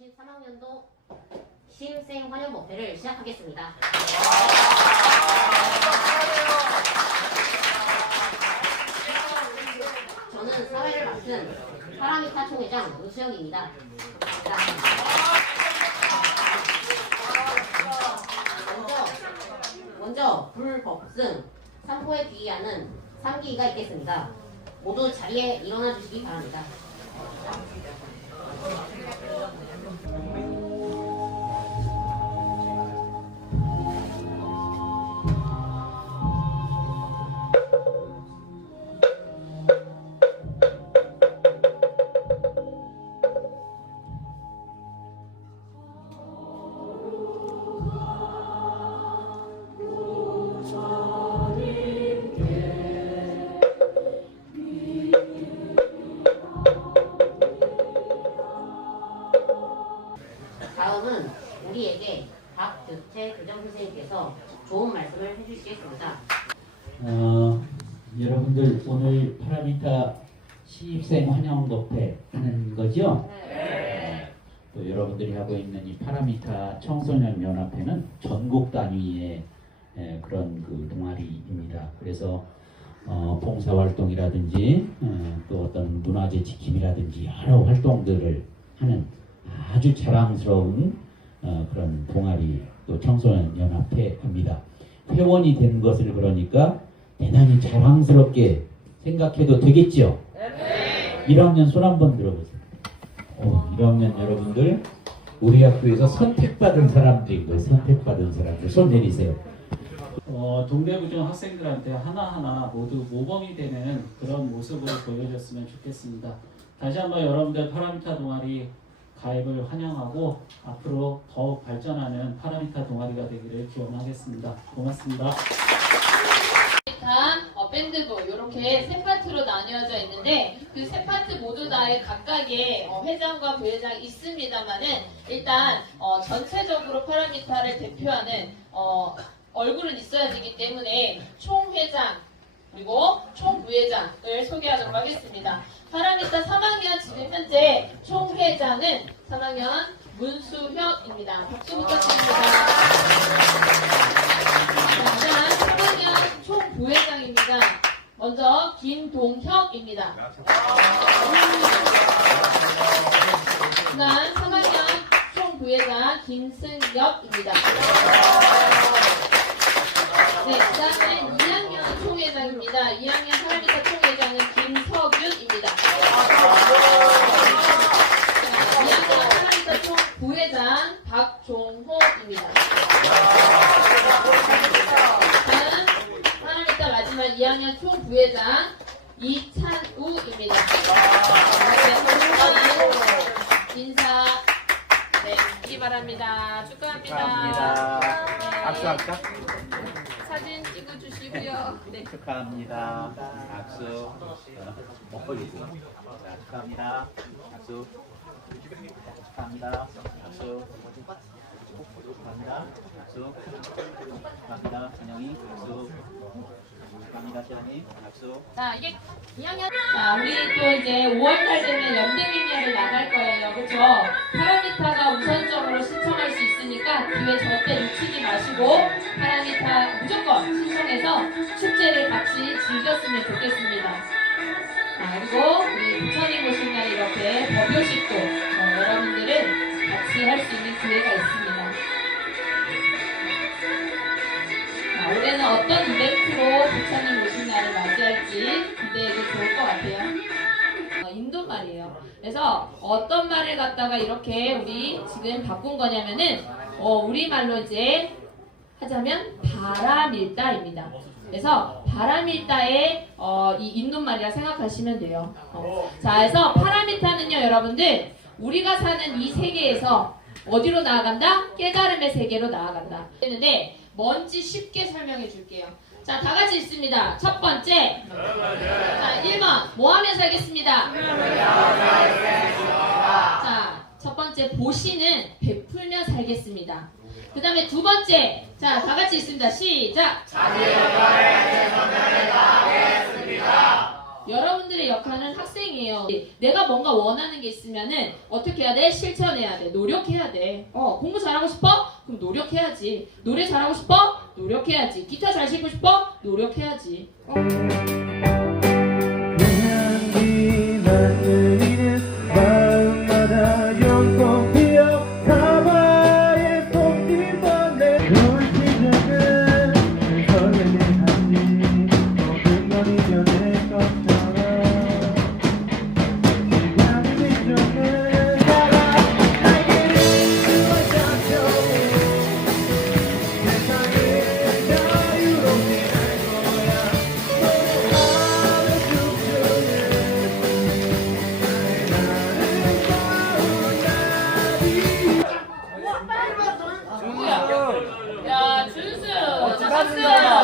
2023학년도 신입생 환영 목표를 시작하겠습니다. 저는 사회를 맡은 파라미타 총회장 노수영입니다. 먼저, 먼저 불법승 3포에 비의하는 3기가 있겠습니다. 모두 자리에 일어나 주시기 바랍니다. 다음 교장 선생님께서 좋은 말씀을 해주시겠습니다. 어, 여러분들 오늘 파라미타 신입생 환영 독회 하는 거죠? 또 여러분들이 하고 있는 이 파라미타 청소년 연합회는 전국 단위의 에, 그런 그 동아리입니다. 그래서 어, 봉사 활동이라든지 어, 또 어떤 문화재 지킴이라든지 여러 활동들을 하는 아주 자랑스러운 어, 그런 동아리 또 청소년 연합회입니다. 회원이 된 것을 그러니까 대단히 자랑스럽게 생각해도 되겠죠? 1학년 손 한번 들어보세요. 어, 1학년 여러분들 우리 학교에서 선택받은 사람들인 거예요. 선택받은 사람들 손 내리세요. 어, 동대구중 학생들한테 하나하나 모두 모범이 되는 그런 모습을 보여줬으면 좋겠습니다. 다시 한번 여러분들 파라미타 동아리 가입을 환영하고 앞으로 더욱 발전하는 파라미타 동아리가 되기를 기원하겠습니다. 고맙습니다. 단 어, 밴드부 이렇게 세 파트로 나뉘어져 있는데 그 세 파트 모두 다의 각각의 어, 회장과 부회장이 있습니다만은 일단 어, 전체적으로 파라미타를 대표하는 어, 얼굴은 있어야 되기 때문에 총회장 그리고 총부회장을 소개하도록 하겠습니다. 파라미타 3학년 지금 현재 총회장은 3학년 문수혁입니다. 박수 부탁드립니다. 다음 3학년 총부회장입니다. 먼저 김동혁입니다. 그다음 3학년 총부회장 김승엽입니다. 네, 그다음에 2학년 총회장입니다. 2학년 사람이사 총회장은 김석윤입니다. 자, 2학년 사람이사 총 부회장 박종호입니다. 다음 이따 마지막 2학년 총 부회장 이찬우입니다. 네, 인사 네, 주기 바랍니다. 축하합니다. 축하합니다. 네. 악수할까? 사진 찍어주시고요. 네. 축하합니다. 어, 못 벌리고. 자, 축하합니다. 악수. 축하합니다. 악수. 축하합니다. 악수. 축하합니다. 찬영이. 악수. 축하합니다. 태연이. 악수. 자, 이게 2학년. 자, 우리 또 이제 5월달 되면 연대미미아를 나갈 거예요. 그죠? 파라미타가 우선적으로 신청할 수 있으니까 기회 절대 놓치지 마시고 파라미타 무조건 신청해서 축제를 같이 즐겼으면 좋겠습니다. 자, 그리고 우리 부처님 오신 날 이렇게 법요식도 어, 여러분들은 같이 할 수 있는 기회가 있습니다. 자, 올해는 어떤 이벤트로 부처님 오신 날을 맞이할지 기대해도 좋을 것 같아요. 어, 인도 말이에요. 그래서 어떤 말을 갖다가 이렇게 우리 지금 바꾼 거냐면은 어, 우리 말로 이제 하자면 바람일다입니다. 그래서 바람일다의 어, 이 인도말이라 생각하시면 돼요. 어. 자, 그래서 파라미타는요, 여러분들 우리가 사는 이 세계에서 어디로 나아간다? 깨달음의 세계로 나아간다. 되는데 뭔지 쉽게 설명해 줄게요. 자, 다 같이 있습니다. 첫 번째. 자, 1번. 뭐 하면 살겠습니다? 자, 첫 번째 보시는 베풀며 살겠습니다. 그 다음에 두 번째. 자, 다 같이 있습니다. 시작. 여러분들의 역할은 학생이에요. 내가 뭔가 원하는 게 있으면은 어떻게 해야 돼? 실천해야 돼. 노력해야 돼. 어, 공부 잘하고 싶어? 그럼 노력해야지. 노래 잘하고 싶어? 노력해야지. 기타 잘 치고 싶어? 노력해야지. 어. 맞습니다.